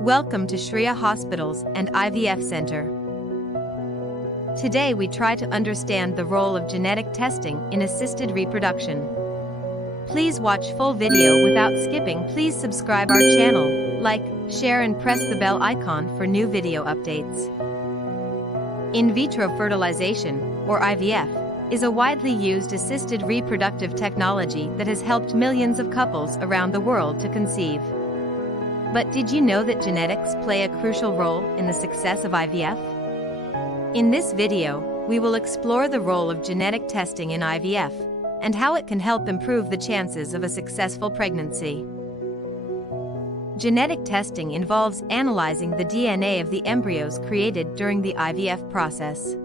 Welcome to Shreya Hospitals and IVF Center. Today we try to understand the role of genetic testing in assisted reproduction. Please watch full video without skipping. Please subscribe our channel, like, share and press the bell icon for new video updates. In vitro fertilization, or IVF, is a widely used assisted reproductive technology that has helped millions of couples around the world to conceive. But did you know that genetics play a crucial role in the success of IVF? In this video, we will explore the role of genetic testing in IVF and how it can help improve the chances of a successful pregnancy. Genetic testing involves analyzing the DNA of the embryos created during the IVF process.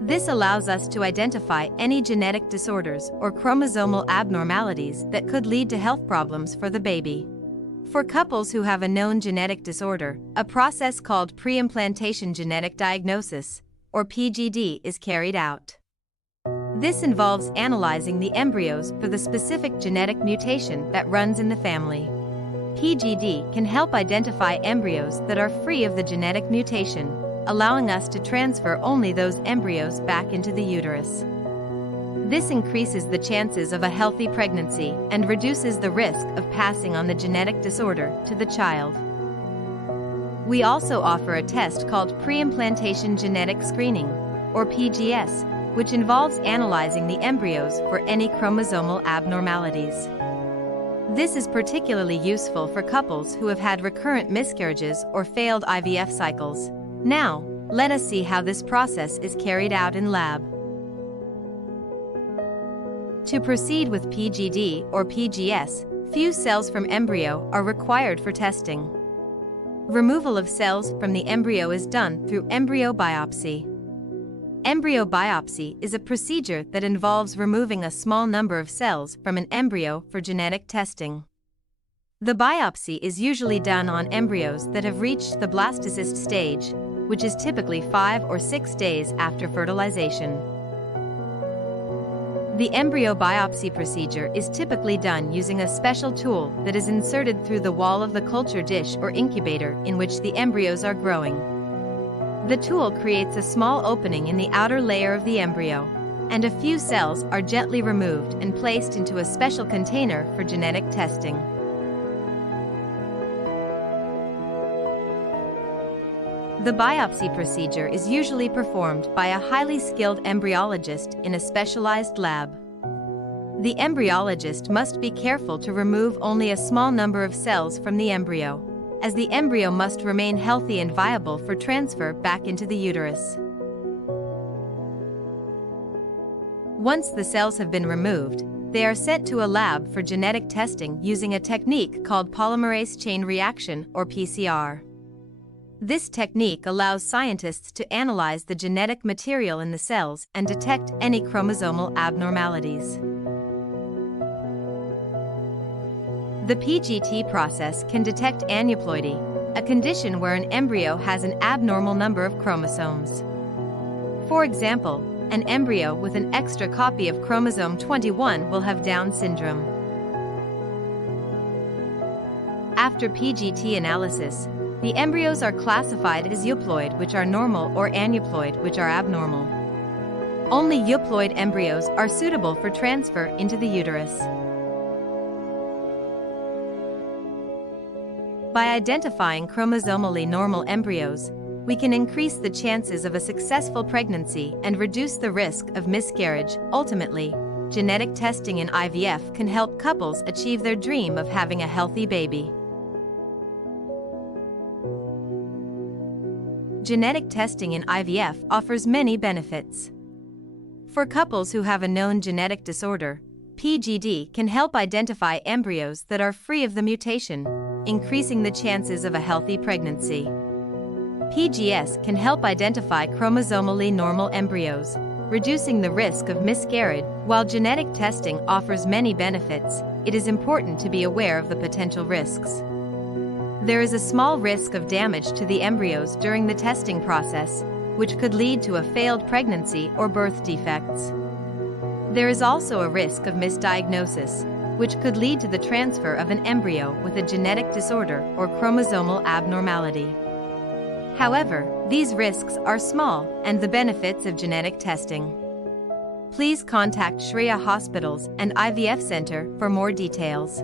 This allows us to identify any genetic disorders or chromosomal abnormalities that could lead to health problems for the baby. For couples who have a known genetic disorder, a process called pre-implantation genetic diagnosis, or PGD, is carried out. This involves analyzing the embryos for the specific genetic mutation that runs in the family. PGD can help identify embryos that are free of the genetic mutation, allowing us to transfer only those embryos back into the uterus. This increases the chances of a healthy pregnancy and reduces the risk of passing on the genetic disorder to the child. We also offer a test called pre-implantation genetic screening, or PGS, which involves analyzing the embryos for any chromosomal abnormalities. This is particularly useful for couples who have had recurrent miscarriages or failed IVF cycles. Now, let us see how this process is carried out in lab. To proceed with PGD or PGS, few cells from embryo are required for testing. Removal of cells from the embryo is done through embryo biopsy. Embryo biopsy is a procedure that involves removing a small number of cells from an embryo for genetic testing. The biopsy is usually done on embryos that have reached the blastocyst stage, which is typically 5 or 6 days after fertilization. The embryo biopsy procedure is typically done using a special tool that is inserted through the wall of the culture dish or incubator in which the embryos are growing. The tool creates a small opening in the outer layer of the embryo, and a few cells are gently removed and placed into a special container for genetic testing. The biopsy procedure is usually performed by a highly skilled embryologist in a specialized lab. The embryologist must be careful to remove only a small number of cells from the embryo, as the embryo must remain healthy and viable for transfer back into the uterus. Once the cells have been removed, they are sent to a lab for genetic testing using a technique called polymerase chain reaction, or PCR. This technique allows scientists to analyze the genetic material in the cells and detect any chromosomal abnormalities. The PGT process can detect aneuploidy, a condition where an embryo has an abnormal number of chromosomes. For example, an embryo with an extra copy of chromosome 21 will have Down syndrome. After PGT analysis, the embryos are classified as euploid, which are normal, or aneuploid, which are abnormal. Only euploid embryos are suitable for transfer into the uterus. By identifying chromosomally normal embryos, we can increase the chances of a successful pregnancy and reduce the risk of miscarriage. Ultimately, genetic testing in IVF can help couples achieve their dream of having a healthy baby. Genetic testing in IVF offers many benefits. For couples who have a known genetic disorder, PGD can help identify embryos that are free of the mutation, increasing the chances of a healthy pregnancy. PGS can help identify chromosomally normal embryos, reducing the risk of miscarriage. While genetic testing offers many benefits, it is important to be aware of the potential risks. There is a small risk of damage to the embryos during the testing process, which could lead to a failed pregnancy or birth defects. There is also a risk of misdiagnosis, which could lead to the transfer of an embryo with a genetic disorder or chromosomal abnormality. However, these risks are small, and the benefits of genetic testing. Please contact Shreya Hospitals and IVF Center for more details.